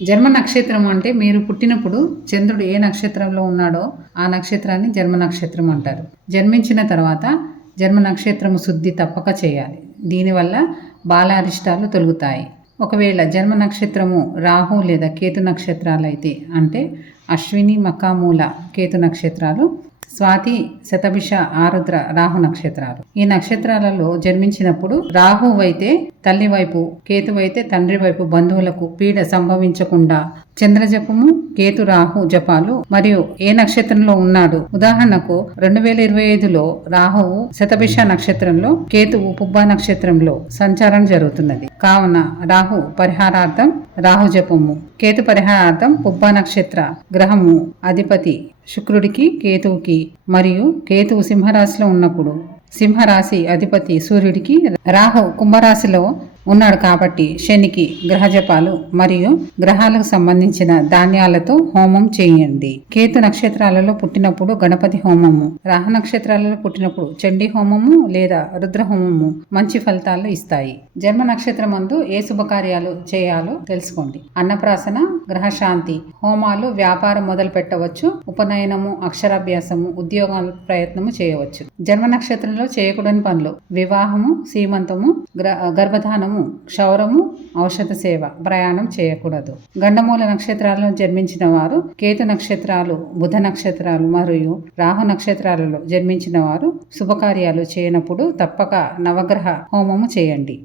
జన్మ నక్షత్రం అంటే మీరు పుట్టినప్పుడు చంద్రుడు ఏ నక్షత్రంలో ఉన్నాడో ఆ నక్షత్రాన్ని జన్మ నక్షత్రం అంటారు. జన్మించిన తర్వాత జన్మ నక్షత్రము శుద్ధి తప్పక చేయాలి. దీనివల్ల బాలారిష్టాలు తొలుగుతాయి. ఒకవేళ జన్మ నక్షత్రము రాహు లేదా కేతు నక్షత్రాలు అయితే అంటే అశ్విని, మఖామూల కేతు నక్షత్రాలు, స్వాతి, శతభిష, ఆరుద్ర రాహు నక్షత్రాలు. ఈ నక్షత్రాలలో జన్మించినప్పుడు రాహువు అయితే తల్లి వైపు, కేతు అయితే తండ్రి వైపు బంధువులకు పీడ సంభవించకుండా చంద్రజపము, కేతు రాహు జపాలు మరియు ఏ నక్షత్రంలో ఉన్నాడు, ఉదాహరణకు 2025లో రాహువు శతభిష నక్షత్రంలో, కేతువు పుబ్బా నక్షత్రంలో సంచారం జరుగుతున్నది. కావున రాహు పరిహారార్థం రాహు జపము, కేతు పరిహారార్థం పుబ్బా నక్షత్ర గ్రహము అధిపతి శుక్రుడికి, కేతువుకి మరియు కేతువు సింహరాశిలో ఉన్నప్పుడు సింహరాశి అధిపతి సూర్యుడికి, రాహు కుంభరాశిలో ఉన్నాడు కాబట్టి శనికి గ్రహజపాలు మరియు గ్రహాలకు సంబంధించిన ధాన్యాలతో హోమం చేయండి. కేతు నక్షత్రాలలో పుట్టినప్పుడు గణపతి హోమము, రాహు నక్షత్రాలలో పుట్టినప్పుడు చండీ హోమము లేదా రుద్ర హోమము మంచి ఫలితాలు ఇస్తాయి. జన్మ నక్షత్రమందు ఏ శుభకార్యాలు చేయాలో తెలుసుకోండి. అన్నప్రాసన, గ్రహశాంతి హోమాలు, వ్యాపారం మొదలు పెట్టవచ్చు. ఉపనయనము, అక్షరాభ్యాసము, ఉద్యోగాల ప్రయత్నము చేయవచ్చు. జన్మ నక్షత్రంలో చేయకూడని పనులు: వివాహము, సీమంతము, గర్భధానము, క్షౌరము, ఔషధ సేవ, ప్రయాణం చేయకూడదు. గండమూల నక్షత్రాలలో జన్మించిన వారు, కేతు నక్షత్రాలు, బుధ నక్షత్రాలు మరియు రాహు నక్షత్రాలలో జన్మించిన వారు శుభకార్యాలు చేయనప్పుడు తప్పక నవగ్రహ హోమము చేయండి.